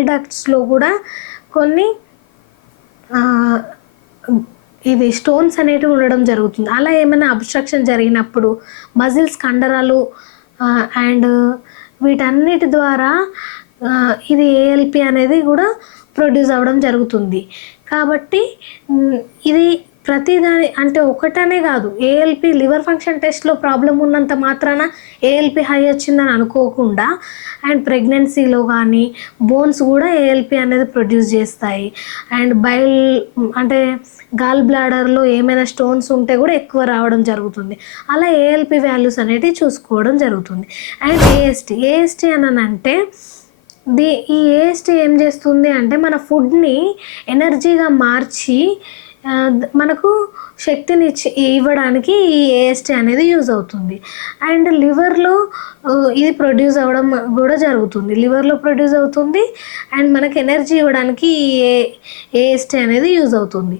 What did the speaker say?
Bile డక్ట్స్లో కూడా కొన్ని ఇది స్టోన్స్ అనేటివి ఉండడం జరుగుతుంది. అలా ఏమైనా అబ్స్ట్రక్షన్ జరిగినప్పుడు మజిల్స్ కండరాలు అండ్ వీటన్నిటి ద్వారా ఇది ఏఎల్పి అనేది కూడా ప్రొడ్యూస్ అవ్వడం జరుగుతుంది. కాబట్టి ఇది ప్రతిదాని అంటే ఒకటనే కాదు, ఏఎల్పి లివర్ ఫంక్షన్ టెస్ట్లో ప్రాబ్లం ఉన్నంత మాత్రాన ఏఎల్పి హై వచ్చిందని అనుకోకుండా అండ్ ప్రెగ్నెన్సీలో కానీ బోన్స్ కూడా ఏఎల్పి అనేది ప్రొడ్యూస్ చేస్తాయి. అండ్ బైల్ అంటే గాల్ బ్లాడర్లో ఏమైనా స్టోన్స్ ఉంటే కూడా ఎక్కువ రావడం జరుగుతుంది. అలా ఏఎల్పి వాల్యూస్ అనేటివి చూసుకోవడం జరుగుతుంది. అండ్ ఏఎస్టీ అని అంటే ఈ ఏఎస్టీ ఏం చేస్తుంది అంటే మన ఫుడ్ని ఎనర్జీగా మార్చి మనకు శక్తిని ఇవ్వడానికి ఈ ఏఎస్టీ అనేది యూజ్ అవుతుంది. అండ్ లివర్లో ఇది ప్రొడ్యూస్ అవ్వడం కూడా జరుగుతుంది. లివర్లో ప్రొడ్యూస్ అవుతుంది అండ్ మనకి ఎనర్జీ ఇవ్వడానికి ఈ ఏఎస్టీ అనేది యూజ్ అవుతుంది.